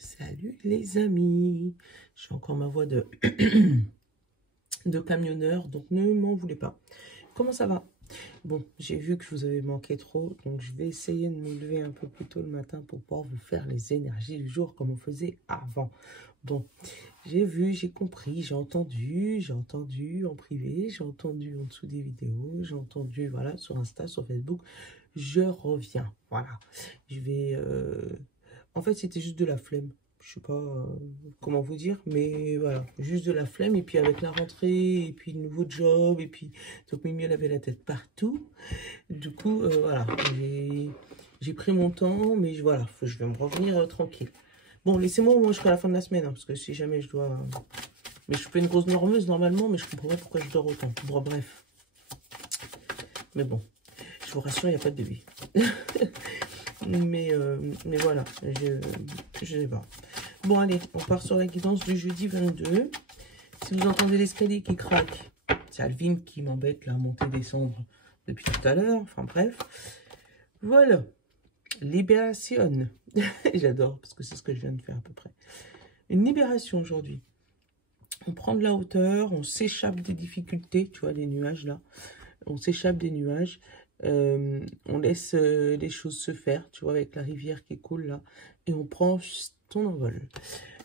Salut les amis, j'ai encore ma voix de, de camionneur, donc ne m'en voulez pas. Comment ça va? Bon, j'ai vu que je vous avais manqué trop, donc je vais essayer de me lever un peu plus tôt le matin pour pouvoir vous faire les énergies du jour comme on faisait avant. Bon, j'ai vu, j'ai compris, j'ai entendu en privé, j'ai entendu en dessous des vidéos, j'ai entendu, voilà, sur Insta, sur Facebook. Je reviens, voilà. Je vais... En fait, c'était juste de la flemme. Je sais pas comment vous dire, mais voilà, juste de la flemme. Et puis avec la rentrée, et puis le nouveau job, et puis donc Mimi elle avait la tête partout. Du coup, voilà, j'ai pris mon temps, mais voilà, je vais me revenir tranquille. Bon, laissez-moi au moins jusqu'à la fin de la semaine, hein, parce que si jamais je dois... Mais je suis pas une grosse dormeuse normalement, mais je comprends pas pourquoi je dors autant. Bon, bref. Mais bon, je vous rassure, il n'y a pas de bébé. mais voilà, je sais pas. Bon, allez, on part sur la guidance du jeudi 22. Si vous entendez l'escalier qui craque, c'est Alvin qui m'embête là, à monter et descendre depuis tout à l'heure. Enfin, bref. Voilà. Libération. J'adore, parce que c'est ce que je viens de faire à peu près. Une libération aujourd'hui. On prend de la hauteur, on s'échappe des difficultés, tu vois, les nuages là. On s'échappe des nuages. On laisse les choses se faire, tu vois, avec la rivière qui coule là. Et on prend ton envol.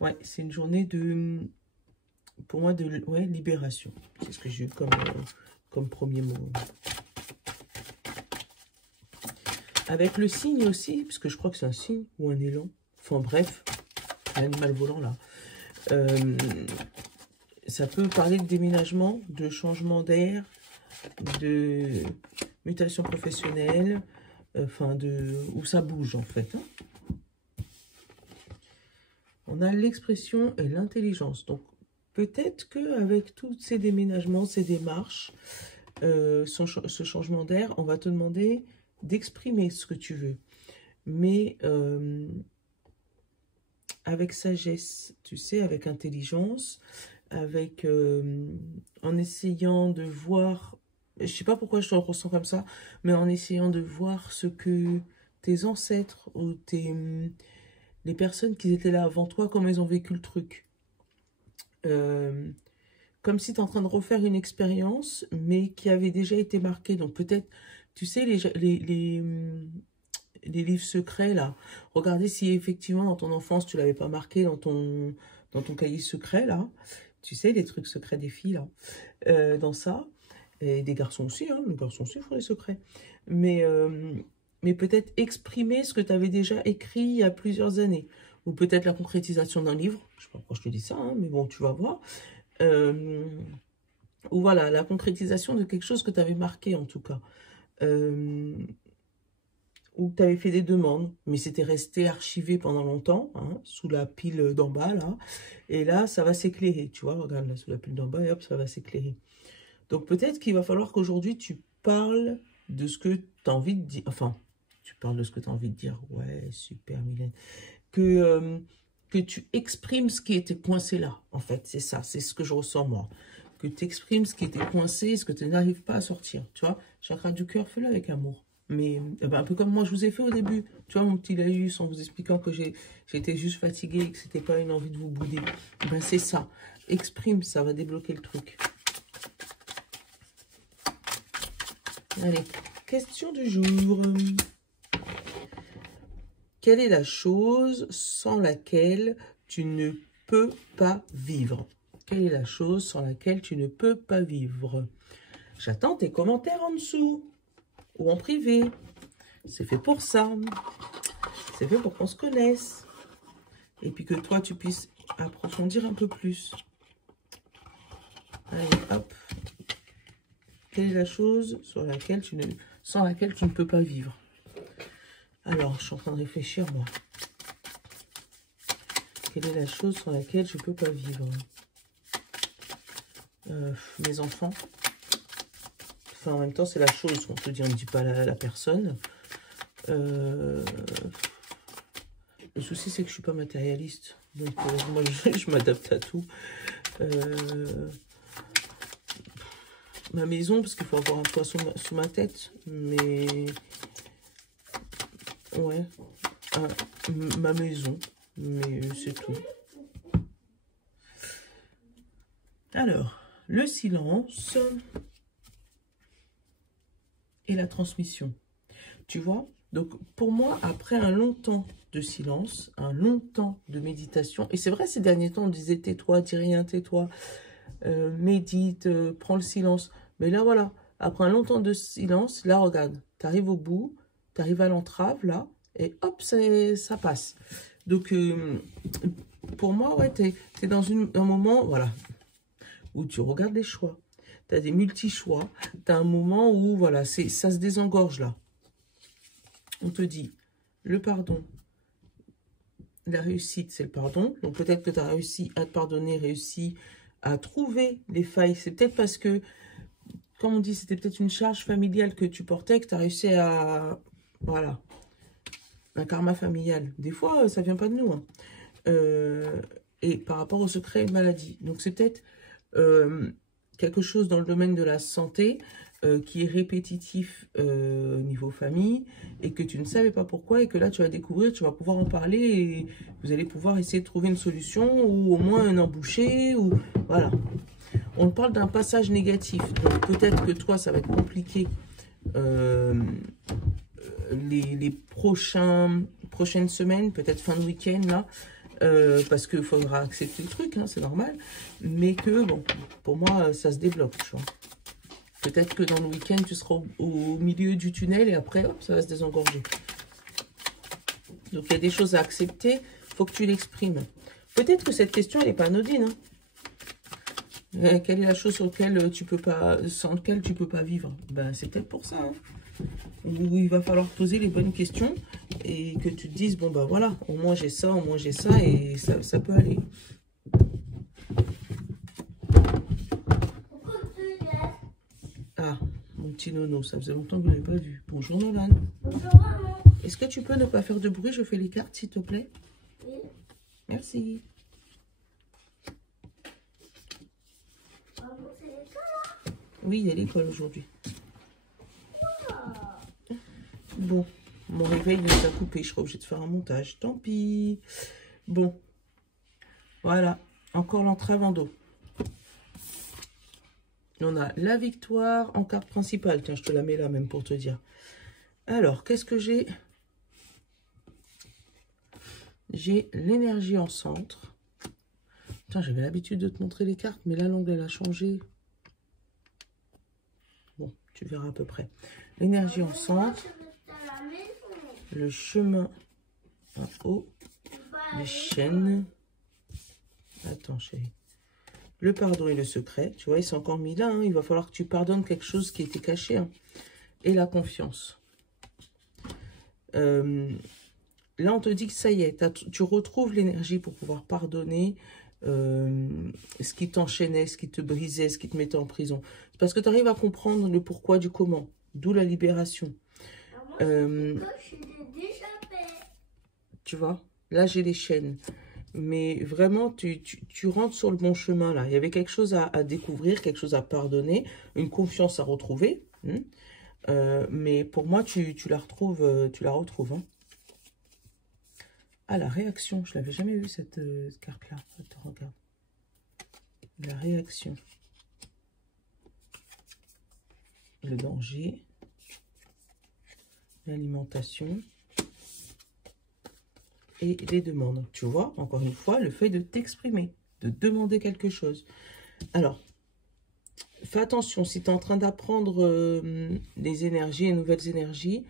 Ouais, c'est une journée de... Pour moi, de ouais, libération. C'est ce que j'ai eu comme premier mot. Avec le signe aussi, parce que je crois que c'est un signe ou un élan. Enfin bref, l'animal volant là. Ça peut parler de déménagement, de changement d'air, de mutation professionnelle, enfin où ça bouge en fait. Hein. On a l'expression et l'intelligence. Donc peut-être qu'avec tous ces déménagements, ces démarches, ce changement d'air, on va te demander d'exprimer ce que tu veux. Mais avec sagesse, tu sais, avec intelligence, avec en essayant de voir, je sais pas pourquoi je le ressens comme ça, mais en essayant de voir ce que tes ancêtres ou les personnes qui étaient là avant toi, comment ils ont vécu le truc. Comme si tu es en train de refaire une expérience, mais qui avait déjà été marquée. Donc peut-être, tu sais, les livres secrets, là, regardez si effectivement, dans ton enfance, tu ne l'avais pas marqué dans ton cahier secret, là. Tu sais, les trucs secrets des filles, là. Dans ça. Et des garçons aussi, hein. Les garçons aussi font les secrets. Mais peut-être exprimer ce que tu avais déjà écrit il y a plusieurs années. Ou peut-être la concrétisation d'un livre. Je ne sais pas pourquoi je te dis ça, hein, mais bon, tu vas voir. Ou voilà, la concrétisation de quelque chose que tu avais marqué, en tout cas. Ou tu avais fait des demandes, mais c'était resté archivé pendant longtemps, hein, sous la pile d'en bas, là. Et là, ça va s'éclairer, tu vois. Regarde, là, sous la pile d'en bas, et hop, ça va s'éclairer. Donc, peut-être qu'il va falloir qu'aujourd'hui, tu parles de ce que tu as envie de dire. Enfin, tu parles de ce que tu as envie de dire. Ouais, super, Mylène. Que tu exprimes ce qui était coincé là, en fait. C'est ça, c'est ce que je ressens, moi. Que tu exprimes ce qui était coincé, ce que tu n'arrives pas à sortir. Tu vois, chakra du cœur, fais-le avec amour. Mais un peu comme moi, je vous ai fait au début. Tu vois, mon petit laïus, en vous expliquant que j'étais juste fatiguée et que c'était pas une envie de vous bouder. Ben, c'est ça. Exprime, ça va débloquer le truc. Allez, question du jour. Quelle est la chose sans laquelle tu ne peux pas vivre? Quelle est la chose sans laquelle tu ne peux pas vivre? J'attends tes commentaires en dessous ou en privé. C'est fait pour ça. C'est fait pour qu'on se connaisse. Et puis que toi, tu puisses approfondir un peu plus. Allez, hop. Quelle est la chose sans laquelle tu ne peux pas vivre? Alors, je suis en train de réfléchir, moi. Quelle est la chose sans laquelle je ne peux pas vivre? Mes enfants. Enfin, en même temps, c'est la chose. On te dit, on ne dit pas la personne. Le souci, c'est que je ne suis pas matérialiste. Donc, moi, je m'adapte à tout. Ma maison, parce qu'il faut avoir un toit sous ma tête. Mais... Ouais. Ma maison. Mais c'est tout. Alors, le silence et la transmission. Tu vois? Donc, pour moi, après un long temps de silence, un long temps de méditation, et c'est vrai, ces derniers temps, on disait tais-toi, dis rien, tais-toi, médite, prends le silence. Mais là, voilà, après un long temps de silence, là, regarde, tu arrives au bout, tu arrives à l'entrave, là, et hop, ça passe. Donc, pour moi, ouais, tu es dans un moment, voilà, où tu regardes les choix. Tu as des multi-choix. Tu as un moment où, voilà, ça se désengorge, là. On te dit, le pardon, la réussite, c'est le pardon. Donc, peut-être que tu as réussi à te pardonner, réussi à trouver les failles. C'est peut-être parce que, comme on dit, c'était peut-être une charge familiale que tu portais, que tu as réussi à... Voilà. Un karma familial. Des fois, ça vient pas de nous. Hein. Et par rapport au secret et maladie. Donc, c'est peut-être quelque chose dans le domaine de la santé qui est répétitif au niveau famille et que tu ne savais pas pourquoi et que là, tu vas découvrir, tu vas pouvoir en parler et vous allez pouvoir essayer de trouver une solution ou au moins un embouché ou voilà. On parle d'un passage négatif. Donc, peut-être que toi, ça va être compliqué les prochaines semaines, peut-être fin de week-end, là, parce qu'il faudra accepter le truc, hein, c'est normal, mais que, bon, pour moi, ça se débloque, tu vois. Peut-être que dans le week-end, tu seras au milieu du tunnel et après, hop, ça va se désengorger. Donc, il y a des choses à accepter, il faut que tu l'exprimes. Peut-être que cette question, elle n'est pas anodine, hein. Quelle est la chose sans laquelle tu peux pas vivre? Ben, c'est peut-être pour ça, hein. Où il va falloir poser les bonnes questions et que tu te dises, bon, ben voilà, au moins j'ai ça, et ça peut aller. Ah, mon petit nono, ça faisait longtemps que je ne l'ai pas vu. Bonjour Nolan. Bonjour maman. Est-ce que tu peux ne pas faire de bruit? Je fais les cartes, s'il te plaît. Oui. Merci. Maman, c'est l'école là? Oui, il y a l'école aujourd'hui. Oh. Bon, mon réveil nous a coupé. Je serai obligée de faire un montage. Tant pis. Bon, voilà. Encore l'entrave en dos. On a la victoire en carte principale. Tiens, je te la mets là même pour te dire. Alors, qu'est-ce que j'ai? J'ai l'énergie en centre. Putain, j'avais l'habitude de te montrer les cartes, mais là, l'angle, elle a changé. Bon, tu verras à peu près. L'énergie en centre. Le chemin en haut. Les chaînes. Attends, chérie. Le pardon et le secret. Tu vois, ils sont encore mis là. Hein. Il va falloir que tu pardonnes quelque chose qui était caché. Hein. Et la confiance. Là, on te dit que ça y est. Tu retrouves l'énergie pour pouvoir pardonner ce qui t'enchaînait, ce qui te brisait, ce qui te mettait en prison. C'est parce que tu arrives à comprendre le pourquoi du comment. D'où la libération. Tu vois, là, j'ai les chaînes. Mais vraiment, tu rentres sur le bon chemin, là. Il y avait quelque chose à découvrir, quelque chose à pardonner, une confiance à retrouver. Mais pour moi, tu la retrouves. Hein. Ah, la réaction. Je ne l'avais jamais vue, cette carte-là. Attends, regarde. La réaction. Le danger. L'alimentation. Et les demandes. Tu vois, encore une fois, le fait de t'exprimer, de demander quelque chose. Alors, fais attention, si tu es en train d'apprendre les énergies, les nouvelles énergies,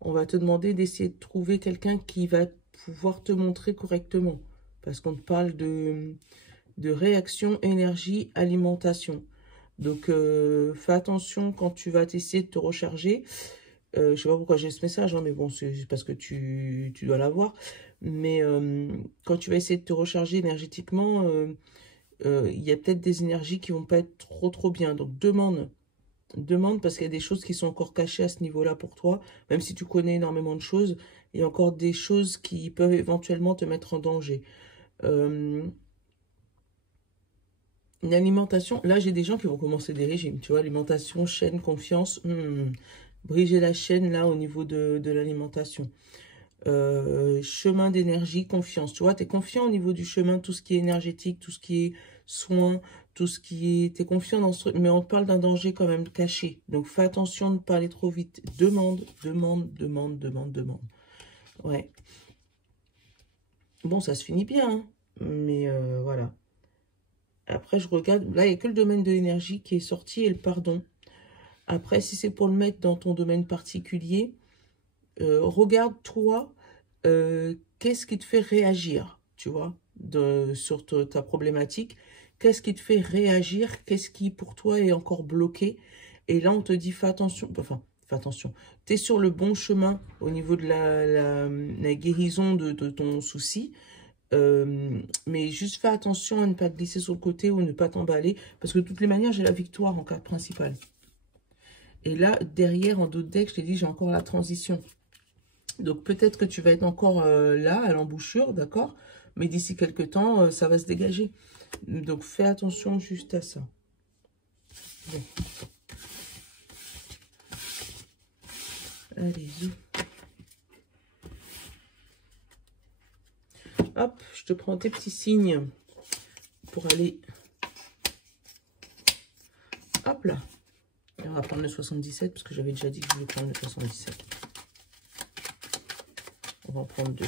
on va te demander d'essayer de trouver quelqu'un qui va pouvoir te montrer correctement. Parce qu'on te parle de réaction, énergie, alimentation. Donc, fais attention quand tu vas essayer de te recharger. Je ne sais pas pourquoi j'ai ce message, hein, mais bon, c'est parce que tu dois l'avoir. Mais quand tu vas essayer de te recharger énergétiquement, il y a peut-être des énergies qui vont pas être trop bien. Donc, demande parce qu'il y a des choses qui sont encore cachées à ce niveau-là pour toi. Même si tu connais énormément de choses, il y a encore des choses qui peuvent éventuellement te mettre en danger. Une alimentation, là, j'ai des gens qui vont commencer des régimes. Tu vois, alimentation, chaîne, confiance. Briser la chaîne, là, au niveau de l'alimentation. chemin d'énergie, confiance. Tu vois, tu es confiant au niveau du chemin, tout ce qui est énergétique, tout ce qui est soin, tout ce qui est... Tu es confiant dans ce truc, mais on te parle d'un danger quand même caché. Donc, fais attention de ne pas aller trop vite. Demande, demande, demande, demande, demande. Ouais. Bon, ça se finit bien, hein, mais voilà. Après, je regarde, là, il n'y a que le domaine de l'énergie qui est sorti et le pardon. Après, si c'est pour le mettre dans ton domaine particulier, regarde, toi, qu'est-ce qui te fait réagir, tu vois, sur ta problématique. Qu'est-ce qui te fait réagir? Qu'est-ce qui, pour toi, est encore bloqué? Et là, on te dit, fais attention, enfin, fais attention. Tu es sur le bon chemin au niveau de la guérison de ton souci. Mais juste fais attention à ne pas te glisser sur le côté ou ne pas t'emballer. Parce que de toutes les manières, j'ai la victoire en carte principale. Et là, derrière, en d'autres decks, je t'ai dit, j'ai encore la transition. Donc, peut-être que tu vas être encore là, à l'embouchure, d'accord? Mais d'ici quelques temps, ça va se dégager. Donc, fais attention juste à ça. Bon. Allez-y. Hop, je te prends tes petits signes pour aller... Hop là. Et on va prendre le 77 parce que j'avais déjà dit que je voulais prendre le 77. On va en prendre deux.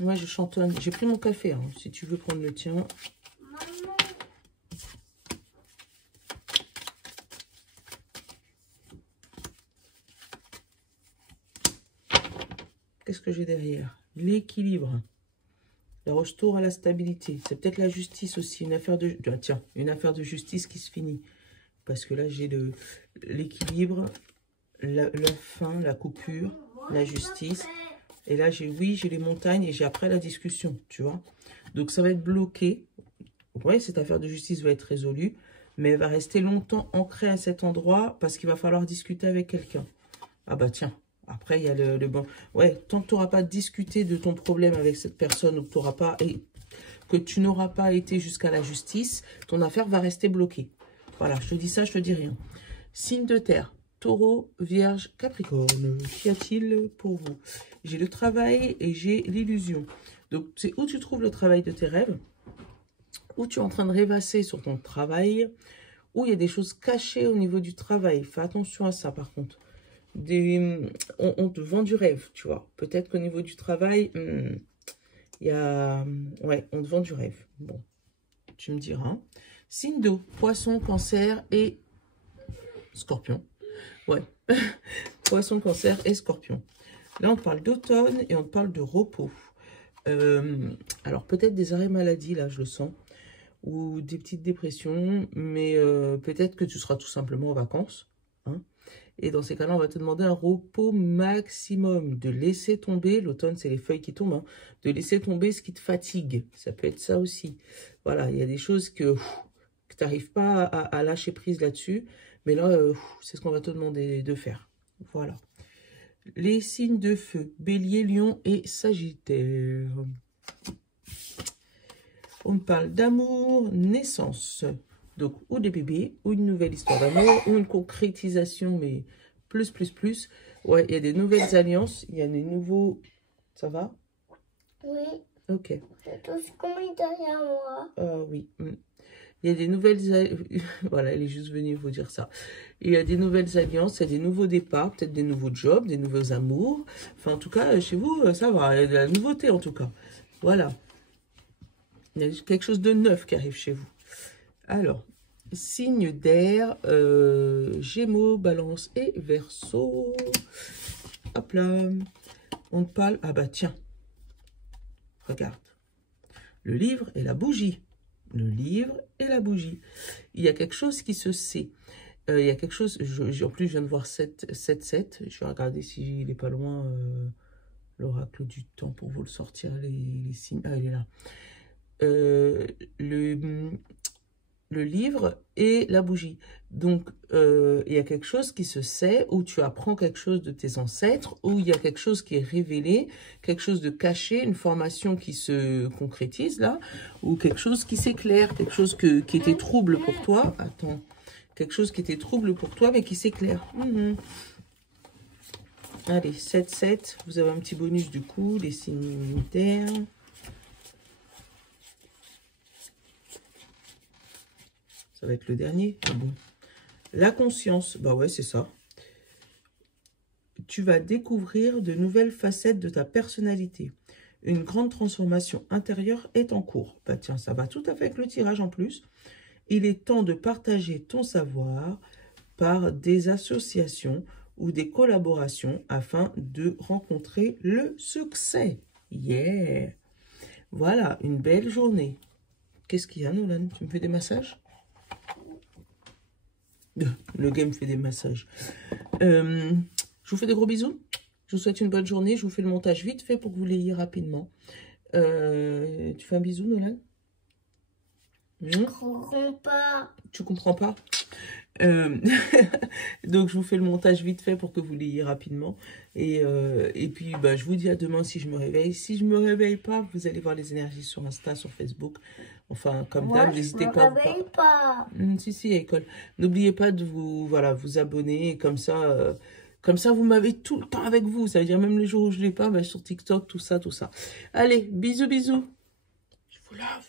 Ouais, je chantonne. J'ai pris mon café, hein, si tu veux prendre le tien. Maman. Qu'est-ce que j'ai derrière? L'équilibre. Le retour à la stabilité. C'est peut-être la justice aussi. Une affaire de... Ah, tiens, une affaire de justice qui se finit. Parce que là, j'ai l'équilibre, la fin, la coupure, la justice. Et là, j'ai les montagnes et j'ai après la discussion, tu vois. Donc, ça va être bloqué. Ouais, cette affaire de justice va être résolue. Mais elle va rester longtemps ancrée à cet endroit parce qu'il va falloir discuter avec quelqu'un. Ah bah tiens. Après, il y a le bon. Ouais, tant que tu n'auras pas discuté de ton problème avec cette personne ou que tu n'auras pas été jusqu'à la justice, ton affaire va rester bloquée. Voilà, je te dis ça, je te dis rien. Signe de terre, taureau, vierge, capricorne. Qu'y a-t-il pour vous? J'ai le travail et j'ai l'illusion. Donc, c'est où tu trouves le travail de tes rêves, où tu es en train de rêvasser sur ton travail, où il y a des choses cachées au niveau du travail. Fais attention à ça, par contre. On te vend du rêve, tu vois. Peut-être qu'au niveau du travail, il y a... Ouais, on te vend du rêve. Bon, tu me diras. Signe d'eau, poisson, cancer et scorpion. Ouais, poisson, cancer et scorpion. Là, on te parle d'automne et on te parle de repos. Alors, peut-être des arrêts maladie, là, je le sens. Ou des petites dépressions. Mais peut-être que tu seras tout simplement en vacances. Hein. Et dans ces cas-là, on va te demander un repos maximum, de laisser tomber, l'automne c'est les feuilles qui tombent, hein, de laisser tomber ce qui te fatigue. Ça peut être ça aussi. Voilà, il y a des choses que tu n'arrives pas à lâcher prise là-dessus. Mais là, c'est ce qu'on va te demander de faire. Voilà. Les signes de feu, Bélier, Lion et Sagittaire. On parle d'amour, naissance. Donc, ou des bébés, ou une nouvelle histoire d'amour, ou une concrétisation, mais plus. Ouais, il y a des nouvelles alliances, il y a des nouveaux... Ça va? Oui. Ok. C'est tout ce qu'on met derrière moi. Oui. Il y a des nouvelles... Voilà, elle est juste venue vous dire ça. Il y a des nouvelles alliances, il y a des nouveaux départs, peut-être des nouveaux jobs, des nouveaux amours. Enfin, en tout cas, chez vous, ça va. Il y a de la nouveauté, en tout cas. Voilà. Il y a quelque chose de neuf qui arrive chez vous. Alors, signe d'air, Gémeaux, Balance et Verseau. Hop là. On te parle... Ah bah tiens. Regarde. Le livre et la bougie. Le livre et la bougie. Il y a quelque chose qui se sait. Il y a quelque chose... en plus, je viens de voir 7. Je vais regarder s'il n'est pas loin. L'oracle du temps pour vous le sortir. Les signes... Ah, il est là. le livre et la bougie. Donc, il y a quelque chose qui se sait, ou tu apprends quelque chose de tes ancêtres, ou il y a quelque chose qui est révélé, quelque chose de caché, une formation qui se concrétise là, ou quelque chose qui s'éclaire, quelque chose qui était trouble pour toi. Attends, quelque chose qui était trouble pour toi, mais qui s'éclaire. Allez, 7-7, vous avez un petit bonus du coup, les signes immunitaires. Ça va être le dernier. Bon. La conscience, bah ouais, c'est ça. Tu vas découvrir de nouvelles facettes de ta personnalité. Une grande transformation intérieure est en cours. Bah tiens, ça va tout à fait avec le tirage en plus. Il est temps de partager ton savoir par des associations ou des collaborations afin de rencontrer le succès. Yeah! Voilà, une belle journée. Qu'est-ce qu'il y a, Nolan? Tu me fais des massages? Le game fait des massages. Je vous fais des gros bisous. Je vous souhaite une bonne journée. Je vous fais le montage vite fait pour que vous l'ayez rapidement. Tu fais un bisou, Nolan? Je comprends pas. Tu comprends pas? Donc, je vous fais le montage vite fait pour que vous l'ayez rapidement. Et puis, bah, je vous dis à demain si je me réveille. Si je me réveille pas, vous allez voir les énergies sur Insta, sur Facebook. Enfin, comme d'hab, n'hésitez pas. Je me réveille pas. Si, à l'école. N'oubliez pas de vous abonner. Comme ça, vous m'avez tout le temps avec vous. Ça veut dire même les jours où je l'ai pas, bah, sur TikTok, tout ça. Allez, bisous, bisous. Je vous love.